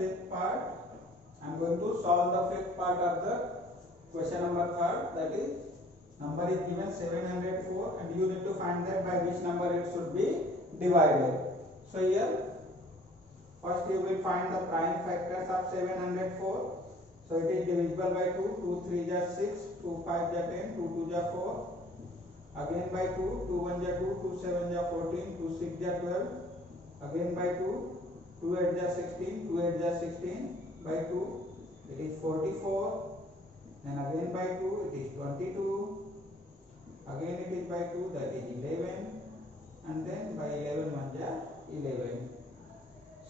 fifth part. I am going to solve the fifth part of the question number 3rd. That is, number is given 704 and you need to find that by which number it should be divided. So here, first you will find the prime factors of 704. So it is divisible by 2, 2 3 is 6, 2 5 is 10, 2 2 is 4. Again by 2, 2 1 is 2, 2 7 is 14, 2 6 is 12. Again by 2, 2 8 is 16, 2 8 is 16. By 2, it is 44. Then again by 2, it is 22. Again it is by 2, that is 11. And then by 11 1 is 11.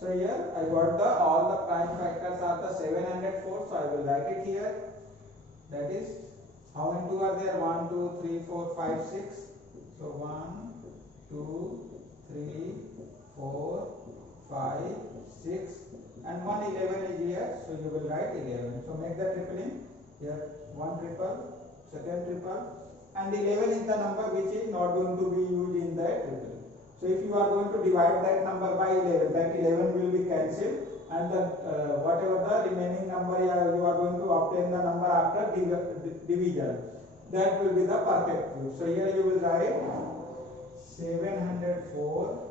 So here I got the all the prime factors are the 704. So I will write it here. That is, how many 2 are there? 1 2 3 4 5 6. So 1 2 3 4 5 6 and 1 11 is here. So you will write 11. So make the tripling here. 1 triple, second triple, and 11 is the number which is not going to be used in that triple. So if you are going to divide that number by 11, that 11 will be cancelled, and the whatever the remaining number you are going to obtain the number after division, that will be the perfect cube. So here you will write 704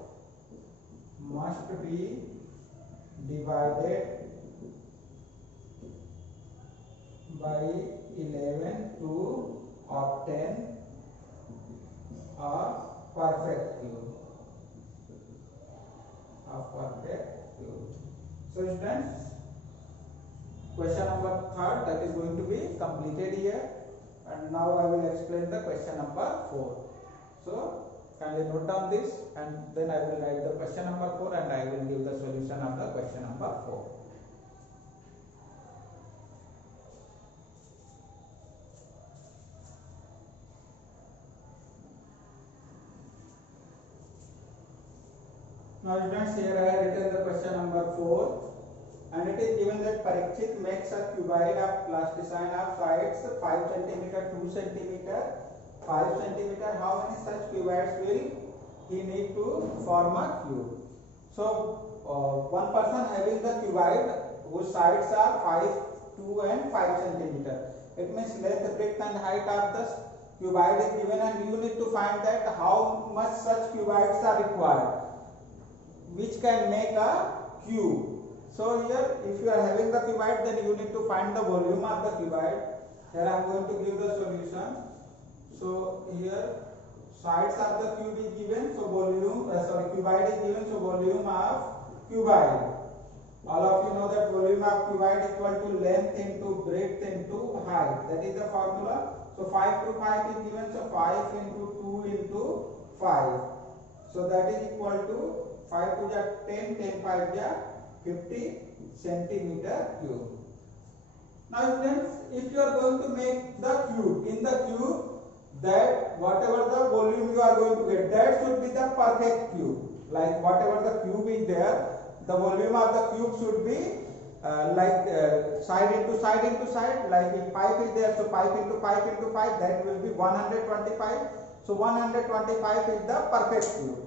must be divided by 11 to obtain a perfect cube. So students, question number 3rd, that is going to be completed here, and now I will explain the question number 4. So kindly note down this, and then I will write the question number 4 and I will give the solution of the question number 4. Now students, here I have written the question number 4, and it is given that Parikshit makes a cuboid of plasticine of sides 5 cm, 2 cm, 5 cm. How many such cuboids will he need to form a cube? So one person having the cuboid whose sides are 5, 2 and 5 cm. It means length, breadth and height of the cuboid is given, and you need to find that how much such cuboids are required which can make a cube. So here, if you are having the cuboid, then you need to find the volume of the cuboid. Here I am going to give the solution. So here, sides of the cube is given, so volume, cuboid is given, so volume of cuboid. All of you know that volume of cuboid equal to length into breadth into height. That is the formula. So 5 to 5 is given, so 5 into 2 into 5. So that is equal to 5 to 10, 10 5 50 centimeter cube. Now students, if you are going to make the cube, in the cube, that whatever the volume you are going to get, that should be the perfect cube. Like whatever the cube is there, the volume of the cube should be side into side into side. Like if pipe is there, so pipe into pipe into pipe, that will be 125. So 125 is the perfect cube.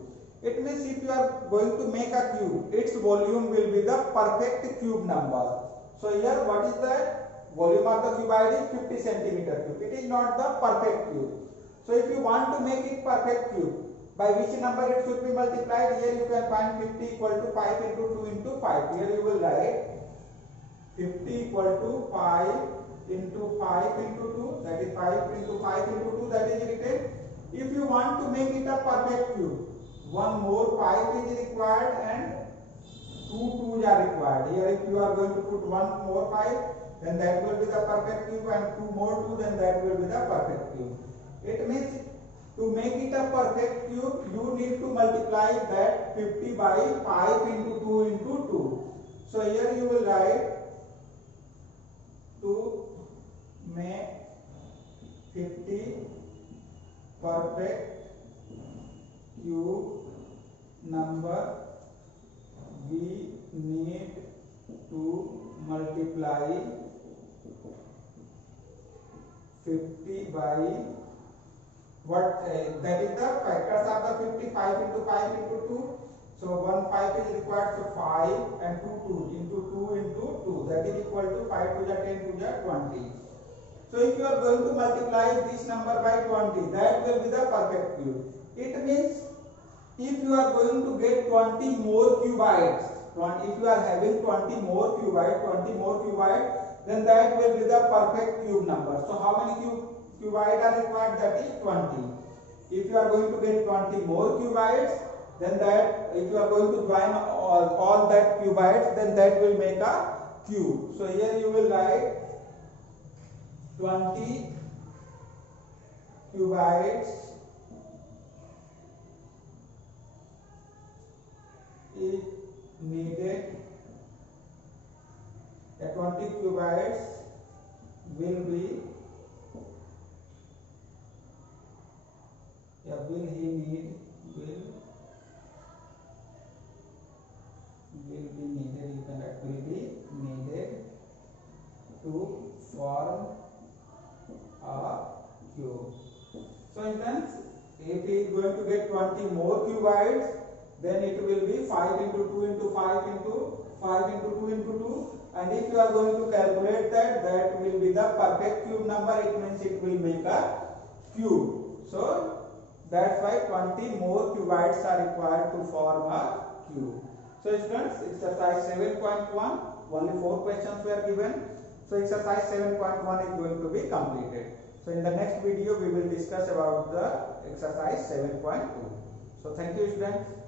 It means if you are going to make a cube, its volume will be the perfect cube number. So here what is that? Volume of the cuboid is 50 centimeter cube. It is not the perfect cube. So if you want to make it perfect cube, by which number it should be multiplied? Here you can find 50 equal to 5 into 2 into 5. Here you will write 50 equal to 5 into 5 into 2. That is 5 into 5 into 2. That is written. If you want to make it a perfect cube, one more 5 is required and 2 2s are required. Here if you are going to put one more 5, then that will be the perfect cube, and 2 more 2, then that will be the perfect cube. It means to make it a perfect cube, you need to multiply that 50 by 5 into 2 into 2. So here you will write to make 50 perfect cube number, we need to multiply 50 by what that is the factors of the 55 into 5 into 2. So 1 5 is required, so 5 and 2 2 into 2 into 2, that is equal to 5 to the 10 to the 20. So if you are going to multiply this number by 20, that will be the perfect cube. It means if you are going to get 20 more cubites, if you are having 20 more cubites, then that will be the perfect cube number. So how many cubites are required? That is 20. If you are going to get 20 more cubites, then that, if you are going to join all that cubites, then that will make a cube. So here you will write 20 cubites is needed. 20 cubites will be, will be needed, you can write will be needed to form a cube. So friends, if he is going to get 20 more cubites, then it will be 5 into 2 into 5 into 5 into 2 into 2, and if you are going to calculate that, that will be the perfect cube number. It means it will make a cube. So that's why 20 more cubites are required to form a cube. So students, exercise 7.1, only 4 questions were given. So exercise 7.1 is going to be completed. So in the next video we will discuss about the exercise 7.2. So thank you students.